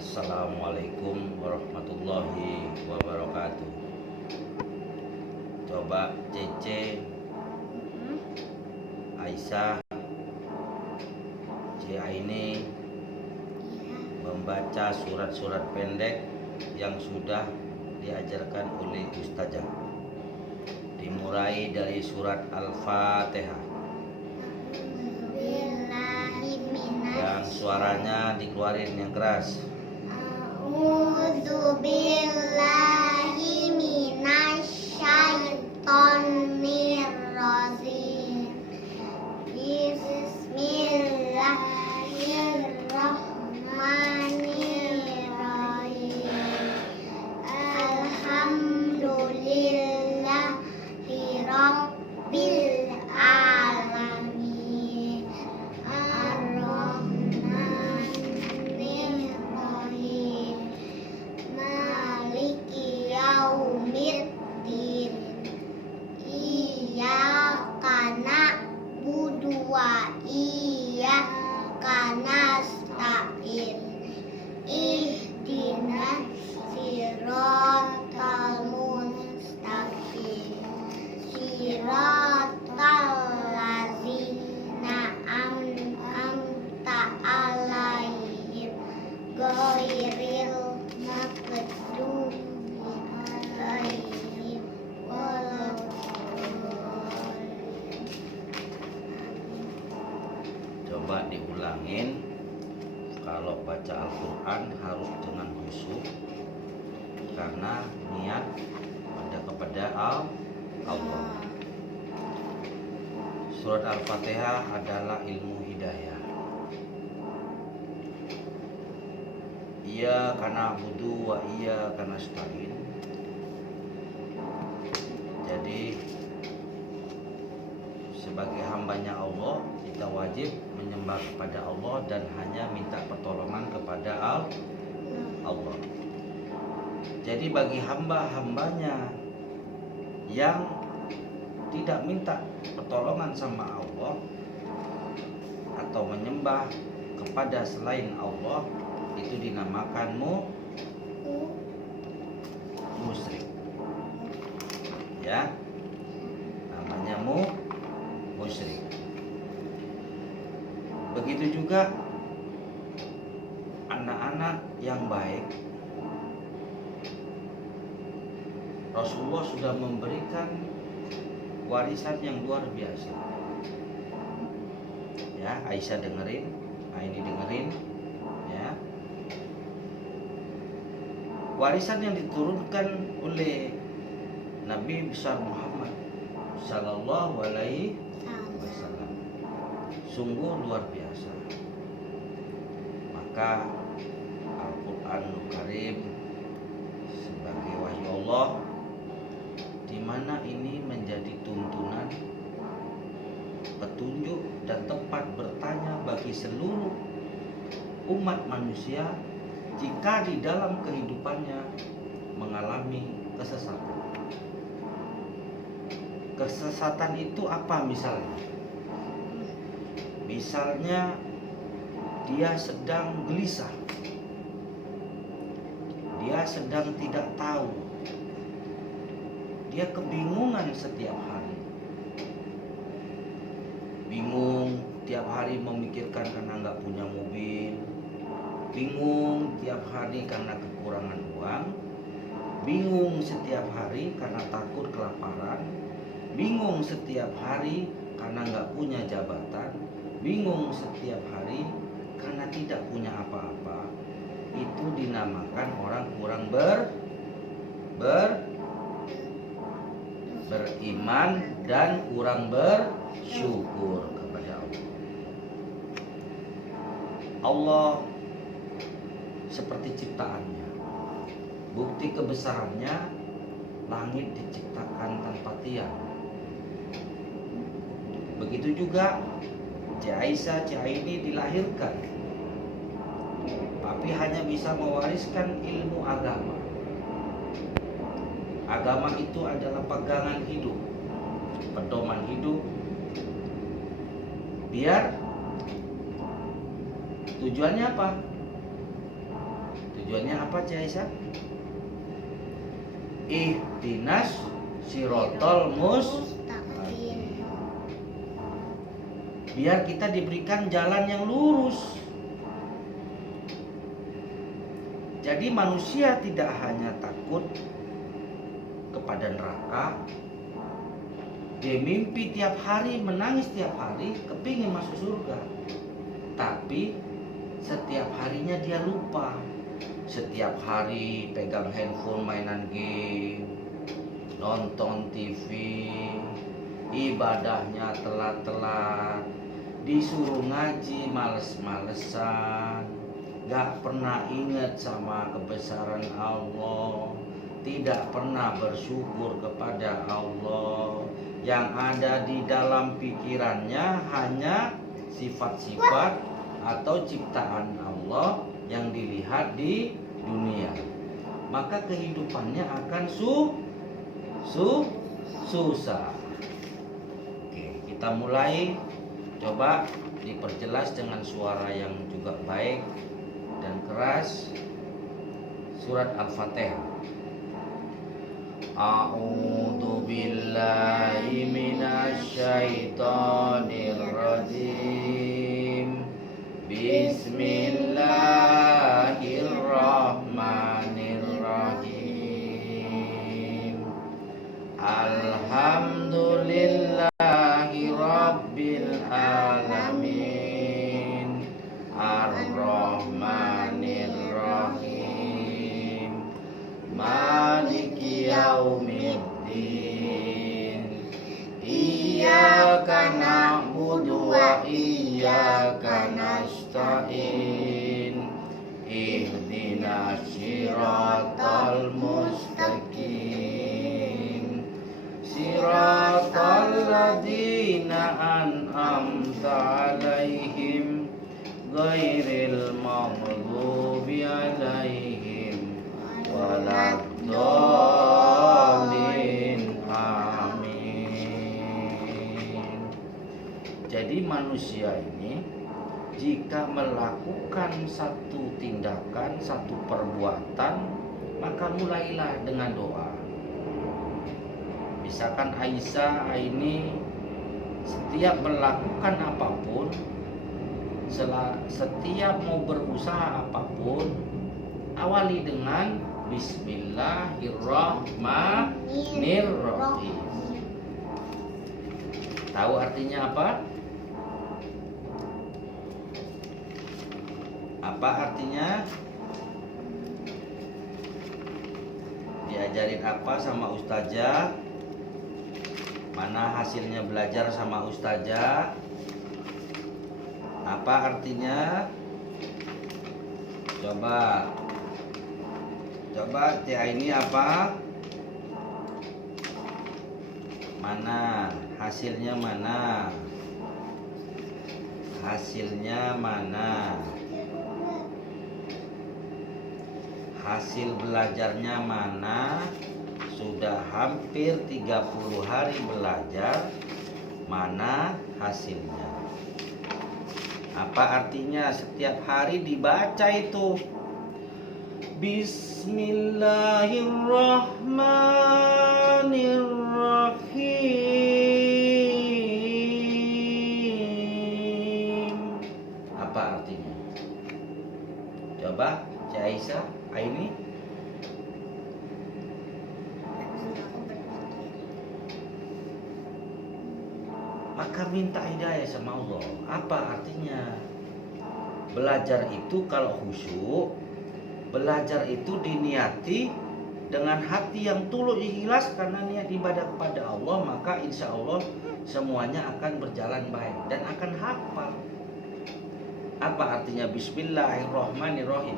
Assalamualaikum warahmatullahi wabarakatuh. Coba Cece, Aisyah, Aini membaca surat-surat pendek yang sudah diajarkan oleh Ustazah. Dimulai dari surat Al-Fatihah. Yang suaranya dikeluarin yang keras. A'udzubillahi minasyaitonirrajim. Bismillahirrahmanirrahim. Alhamdulillahi rabbil alamin. Ar-Rahmanir-Rahim. Maliki yaumiddin. Iyyaka na'budu wa iyyaka nasta'in. Ihdinas siratal mustaqim. Siratal ladzina an'amta 'alaihim ghairil maghdubi 'alaihim waladdallin. Coba diulangin. Kalau baca Al-Quran harus dengan khusyuk, karena niat ada kepada Allah. Surat Al-Fatihah adalah ilmu hidayah. Iyyaka na'budu wa iyyaka nasta'in. Jadi sebagai hambanya Allah, kita wajib menyembah kepada Allah dan hanya minta pertolongan kepada Allah. Jadi bagi hamba-hambanya yang tidak minta pertolongan sama Allah atau menyembah kepada selain Allah, itu dinamakan musyrik. Ya, namanya musyrik. Begitu juga anak-anak yang baik. Rasulullah sudah memberikan warisan yang luar biasa. Ya, Aisyah dengerin, Aini dengerin, ya. Warisan yang diturunkan oleh Nabi besar Muhammad sallallahu alaihi wasallam sungguh luar biasa. Maka Al-Qur'anul Karim sebagai wahyu Allah, di mana ini menjadi tuntunan, petunjuk dan tempat bertanya bagi seluruh umat manusia jika di dalam kehidupannya mengalami kesesatan. Kesesatan itu apa misalnya? Misalnya dia sedang gelisah, dia sedang tidak tahu, dia kebingungan setiap hari. Bingung tiap hari memikirkan karena nggak punya mobil, bingung tiap hari karena kekurangan uang, bingung setiap hari karena takut kelaparan, bingung setiap hari karena nggak punya jabatan, bingung setiap hari karena tidak punya apa-apa. Itu dinamakan orang kurang beriman dan kurang bersyukur kepada Allah. Allah seperti ciptaannya, bukti kebesarannya, langit diciptakan tanpa tiang. Begitu juga Aisyah, Aini dilahirkan, tapi hanya bisa mewariskan ilmu agama. Agama itu adalah pegangan hidup, pedoman hidup, biar tujuannya apa? Tujuannya apa, Cik Aisyah? Ihdinas sirotol mustaqim. Biar kita diberikan jalan yang lurus. Jadi manusia tidak hanya takut kepada neraka, dia mimpi tiap hari, menangis tiap hari, kepingin masuk surga. Tapi setiap harinya dia lupa. Setiap hari pegang handphone, mainan game, nonton TV, ibadahnya telat-telat, disuruh ngaji males-malesan, gak pernah ingat sama kebesaran Allah, tidak pernah bersyukur kepada Allah. Yang ada di dalam pikirannya hanya sifat-sifat atau ciptaan Allah yang dilihat di dunia. Maka kehidupannya akan susah. Oke, kita mulai. Coba diperjelas dengan suara yang juga baik dan keras. Surat Al-Fatihah. A'udzu billahi minasy syaithanir rajim. Bismillahirrahmanirrahim. Alhamdulillahi rabbil alamin. Ar-Rahmanir-Rahim. Maliki yaumiddin. Iyyaka na'budu wa iyyaka nasta'in. Ihdinas siratal mustaqim. Siratal ladzina an'amta 'alaihim ghairil maghdubi 'alaihim waladdallin. Amin. Jadi manusia ini jika melakukan satu tindakan, satu perbuatan, maka mulailah dengan doa. Misalkan Aisyah ini setiap melakukan apapun, setiap mau berusaha apapun, awali dengan Bismillahirrahmanirrahim. Tahu artinya apa? Apa artinya? Diajarin apa sama ustazah? Mana hasilnya belajar sama ustazah? Apa artinya? Coba ini apa? Mana hasilnya, mana hasilnya, mana hasil belajarnya, mana? Sudah hampir 30 hari belajar, mana hasilnya? Apa artinya setiap hari dibaca itu Bismillahirrahmanirrahim. Apa artinya? Coba Cik Aisyah, Aini. Maka minta hidayah sama Allah. Apa artinya? Belajar itu kalau khusyuk, belajar itu diniati dengan hati yang tulus ikhlas karena niat ibadah kepada Allah, maka insya Allah semuanya akan berjalan baik dan akan hafal. Apa artinya Bismillahirrahmanirrahim?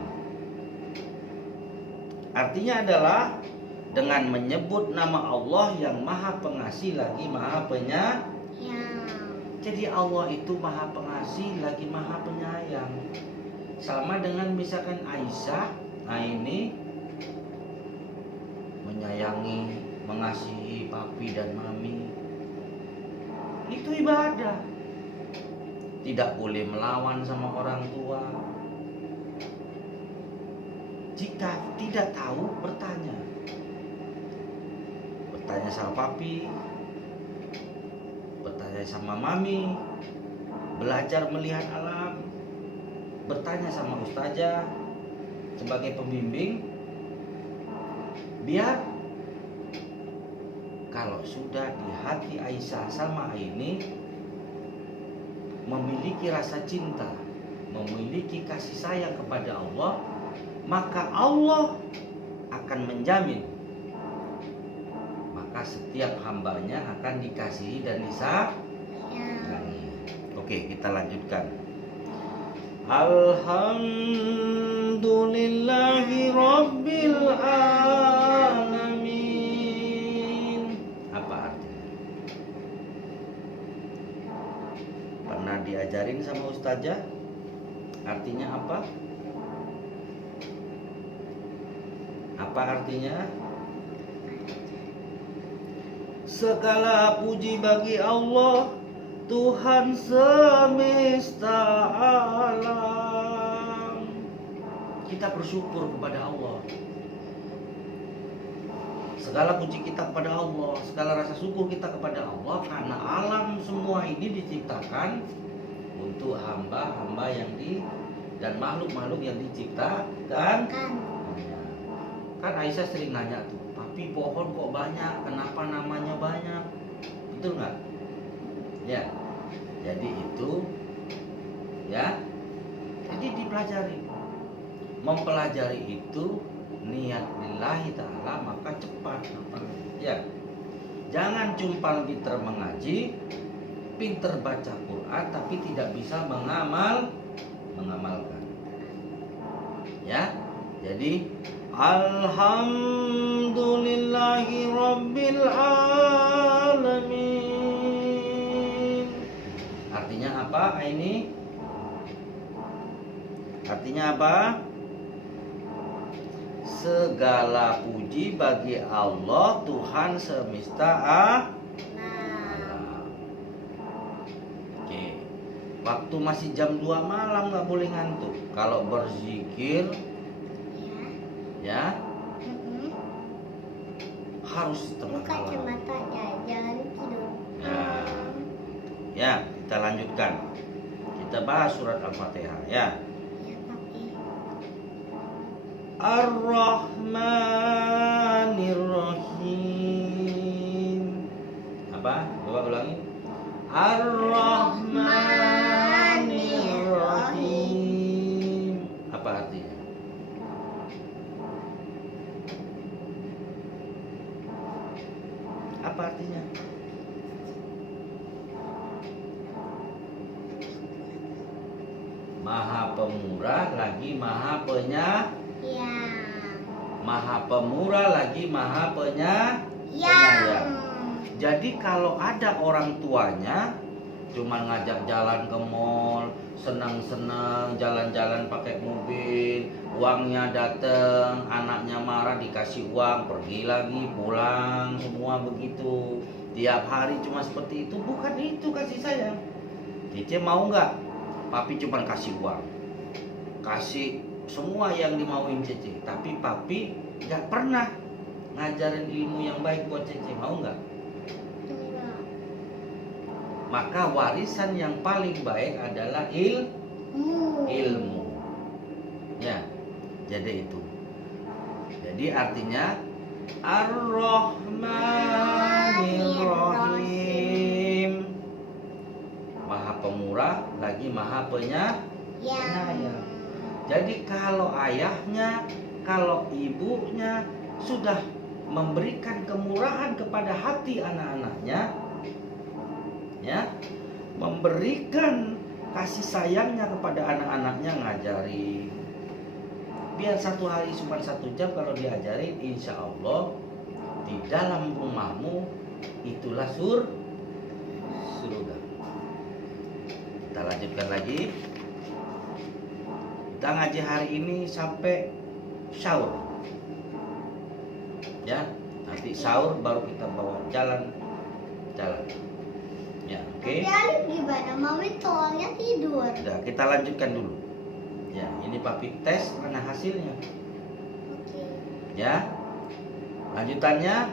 Artinya adalah dengan menyebut nama Allah yang Maha Pengasih lagi Maha Penyayang. Jadi Allah itu Maha Pengasih lagi Maha Penyayang. Sama dengan misalkan Aisyah, nah ini menyayangi, mengasihi papi dan mami. Itu ibadah. Tidak boleh melawan sama orang tua. Jika tidak tahu, bertanya. Bertanya sama papi, bertanya sama mami, belajar melihat alam, bertanya sama ustazah sebagai pembimbing, biar kalau sudah di hati Aisyah sama ini memiliki rasa cinta, memiliki kasih sayang kepada Allah, maka Allah akan menjamin, maka setiap hambanya akan dikasihi dan disayangi. Oke, kita lanjutkan. Alhamdulillahi Rabbil Alamin. Apa artinya? Pernah diajarin sama ustazah? Artinya apa? Apa artinya? Segala puji bagi Allah, Tuhan semesta alam. Kita bersyukur kepada Allah. Segala puji kita kepada Allah, segala rasa syukur kita kepada Allah, karena alam semua ini diciptakan untuk hamba-hamba yang dan makhluk-makhluk yang diciptakan. Kan Aisyah sering nanya tuh, papi pohon kok banyak, kenapa namanya banyak? Betul nggak? Ya, jadi itu, ya, jadi dipelajari. Mempelajari itu niat lillahi ta'ala, maka cepat. Ya, jangan cuma pinter mengaji, pinter baca Quran, tapi tidak bisa mengamalkan. Ya, jadi Alhamdulillahi Rabbil Alamin. Artinya apa ini? Artinya apa? Segala puji bagi Allah, Tuhan semesta alam. Oke. Waktu masih jam 2 malam nggak boleh ngantuk. Kalau berzikir, ya, harus setengah Buka malam. matanya, jangan tidur. Ya, kita lanjutkan. Kita bahas surat Al-Fatihah, ya. Ya, papi. Ar-Rahmanir-Rahim. Apa? Coba ulangi. Ar-Rahmanir-Rahim. Apa artinya? Apa artinya? Maha pemurah lagi maha penyayang. Maha pemurah lagi maha penyayang. Jadi kalau ada orang tuanya cuma ngajak jalan ke mall, senang-senang jalan-jalan pakai mobil, uangnya datang, anaknya marah dikasih uang, pergi lagi, pulang, semua begitu. Tiap hari cuma seperti itu, bukan itu kasih sayang. Cice mau nggak? Papi cuma kasih uang, kasih semua yang dimauin Cece, tapi papi nggak pernah ngajarin ilmu yang baik buat Cece. Mau nggak? Maka warisan yang paling baik adalah ilmu. Ya, jadi itu. Jadi artinya Ar-Rahmanir-Rahim. Maha pemurah lagi maha penyayang. Jadi kalau ayahnya, kalau ibunya sudah memberikan kemurahan kepada hati anak-anaknya, ya, memberikan kasih sayangnya kepada anak-anaknya, ngajari. Biar satu hari cuma 1 jam kalau diajarin, insya Allah di dalam rumahmu itulah surga. Kita lanjutkan lagi. Kita ngaji hari ini sampai sahur. Ya, nanti sahur baru kita bawa jalan. Ya, oke. Tapi Alif gimana? Mami soalnya tidur. Udah, kita lanjutkan dulu. Ya, ini papi tes mana hasilnya. Ya. Lanjutannya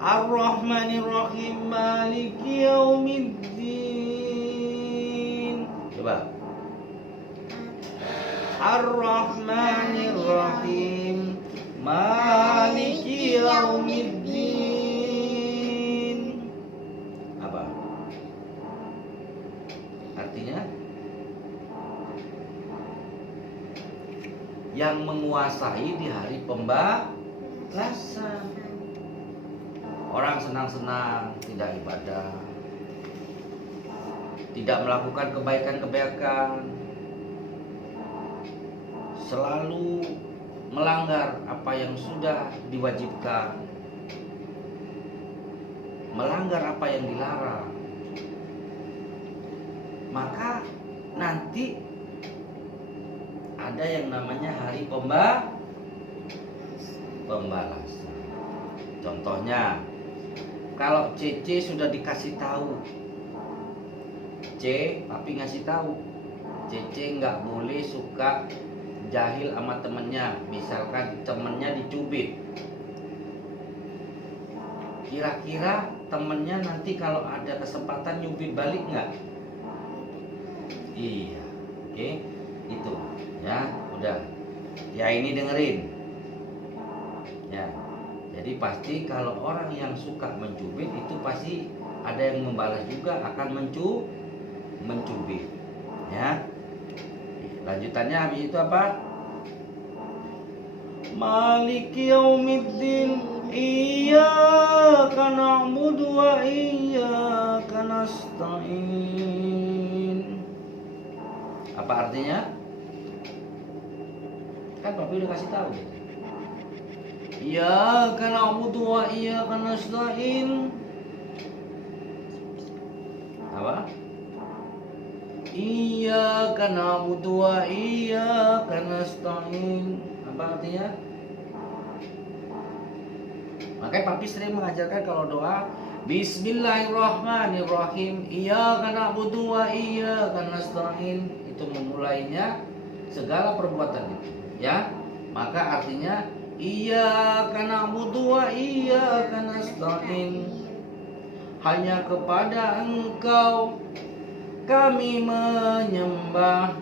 Ar-Rahmanir-Rahim Maliki Yaumiddin. Coba. Ar-Rahmanir-Rahim Maliki Yaumiddin. Apa? Artinya yang menguasai di hari pembalasan. Orang senang-senang tidak ibadah, tidak melakukan kebaikan-kebaikan, selalu melanggar apa yang sudah diwajibkan, melanggar apa yang dilarang, maka nanti ada yang namanya hari pembalasan. Contohnya, kalau CC sudah dikasih tahu, papi ngasih tahu, CC nggak boleh suka jahil sama temennya. Misalkan temennya dicubit, kira-kira temennya nanti kalau ada kesempatan nyubit balik nggak? Iya, oke, itu ya, udah. Ya ini dengerin, ya. Jadi pasti kalau orang yang suka mencubit itu pasti ada yang membalas juga akan mencubit, ya. Lanjutannya habis itu apa? Maliki Yaumiddin Iyyaka na'budu wa iyyaka nasta'in. Apa artinya? Kan papi udah kasih tahu gitu. Iyyaka na'budu wa iyyaka nasta'in. Apa? Iyyaka na'budu wa iyyaka nasta'in. Apa artinya? Makanya papi sering mengajarkan kalau doa Bismillahirrahmanirrahim Iyyaka na'budu wa iyyaka nasta'in. Itu memulainya segala perbuatan itu, ya. Maka artinya Iyyaka na'budu wa iyyaka nasta'in. Hanya kepada Engkau kami menyembah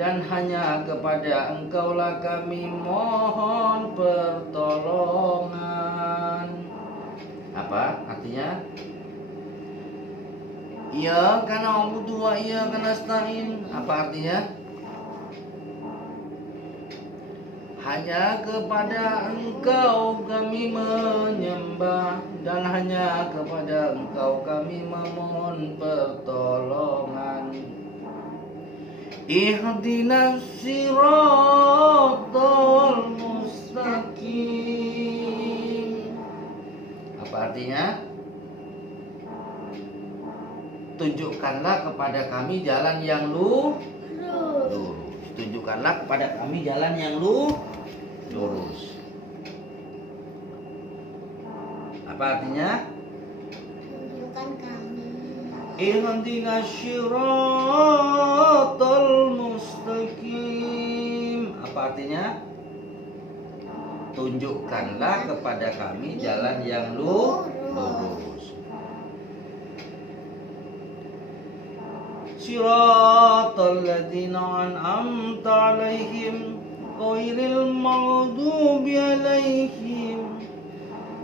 dan hanya kepada Engkaulah kami mohon pertolongan. Apa artinya? Iyyaka na'budu wa iyyaka nasta'in. Apa artinya? Hanya kepada Engkau kami menyembah dan hanya kepada Engkau kami memohon pertolongan. Ihdinas siratal mustaqim. Apa artinya? Tunjukkanlah kepada kami jalan yang lurus. Tunjukkanlah kepada kami jalan yang lurus. Apa artinya? Tunjukkan kami. Ihdinas siratal mustaqim. Apa artinya? Tunjukkanlah kepada kami jalan yang lurus. Siratal ladzina an'amta 'alaihim ghairil maghdubi 'alaihim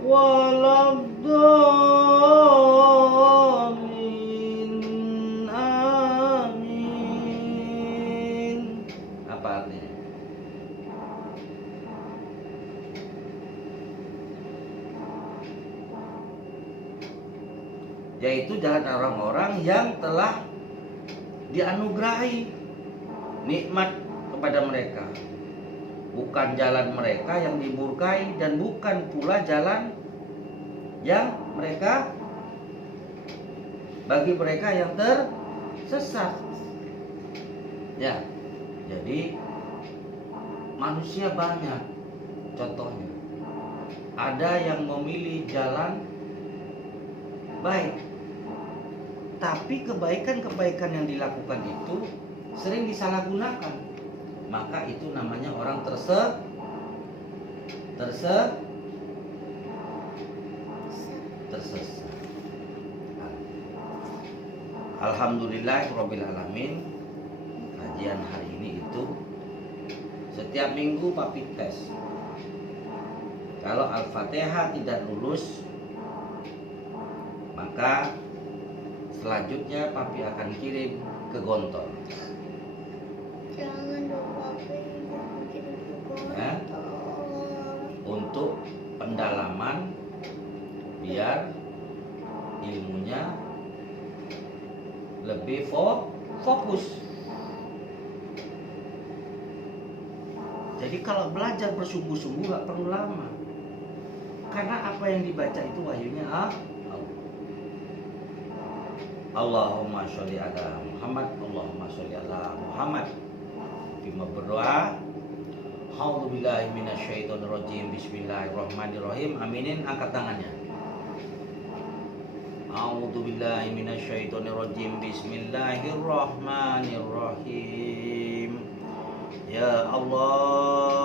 waladdallin. Amin. Apa artinya? Yaitu jalan orang-orang yang telah dianugerahi nikmat kepada mereka, bukan jalan mereka yang dimurkai dan bukan pula jalan yang mereka bagi mereka yang tersesat. Ya, jadi manusia banyak contohnya. Ada yang memilih jalan baik, tapi kebaikan-kebaikan yang dilakukan itu sering disalahgunakan. Maka itu namanya orang tersesat. Alhamdulillahirabbil alamin. Kajian hari ini itu setiap minggu papi tes. Kalau Al-Fatihah tidak lulus, maka selanjutnya papi akan kirim ke Gontor. Jangan dong papi, jangan kirim ke Ya. Gontor. Untuk pendalaman biar ilmunya lebih fokus. Jadi kalau belajar bersungguh-sungguh gak perlu lama, karena apa yang dibaca itu wahyunya Allahumma sholli ala Muhammad, Allahumma sholli ala Muhammad. Bima berdoa, A'udzubillahi minasyaitonirrajim, bismillahirrahmanirrahim. Aminin, angkat tangannya. A'udzubillahi minasyaitonirrajim, bismillahirrahmanirrahim. Ya Allah,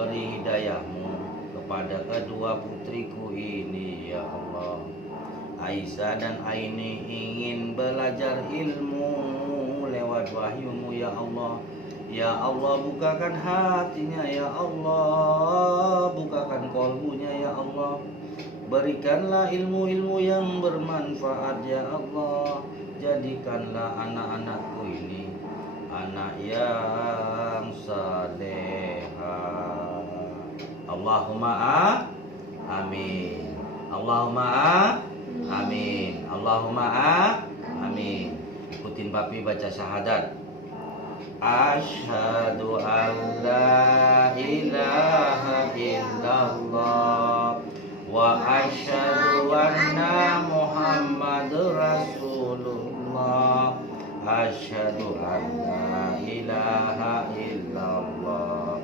beri hidayahmu kepada kedua putriku ini ya Allah. Aisyah dan Aini ingin belajar ilmu lewat wahyumu ya Allah. Ya Allah, bukakan hatinya ya Allah, bukakan kolbunya ya Allah. Berikanlah ilmu-ilmu yang bermanfaat ya Allah. Jadikanlah anak-anakku ini anak yang saleha. Allahumma amin. Allahumma amin. Allahumma amin. Ikutin papi baca syahadat. Asyhadu an la ilaha illallah wa asyhadu anna Muhammadur Rasulullah. Asyhadu an la ilaha illallah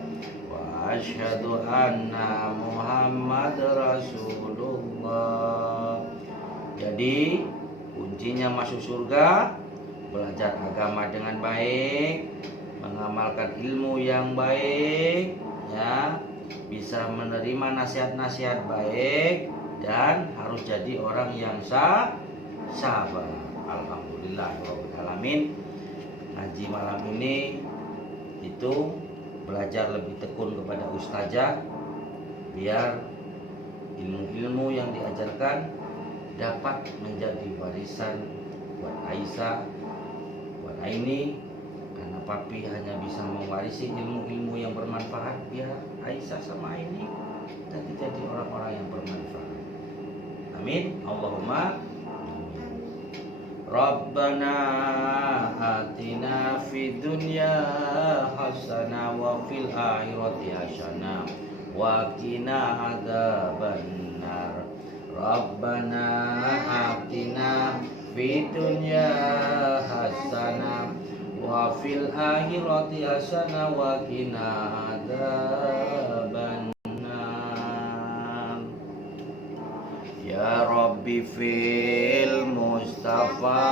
wa asyhadu anna Muhammadur Rasulullah. Jadi kuncinya masuk surga, belajar agama dengan baik, mengamalkan ilmu yang baik, ya, bisa menerima nasihat-nasihat baik, dan harus jadi orang yang sabar. Alhamdulillahirabbil alamin. Ngaji malam ini itu belajar lebih tekun kepada ustazah, biar ilmu-ilmu yang diajarkan dapat menjadi warisan buat Aisyah, buat Aini, karena papi hanya bisa mewarisi ilmu-ilmu yang bermanfaat, biar Aisyah sama Aini jadi orang-orang yang bermanfaat. Amin. Allahumma Rabbana atina fid dunya hasanah wa fil akhirati hasanah wa qina adzabannar. Rabbana atina fid dunya hasanah wa fil akhirati hasanah wa qina adzabannar. Ya Rabbi fil Mustafa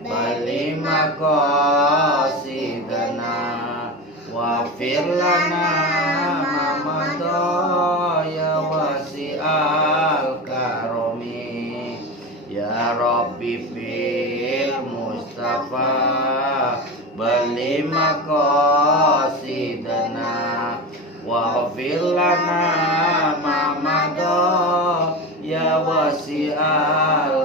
bali maqasidana wa fir lana ma ya wasi'al karomi. Ya Rabbi fil Mustafa bali maqasidana wa fir lana ma ya wasi'al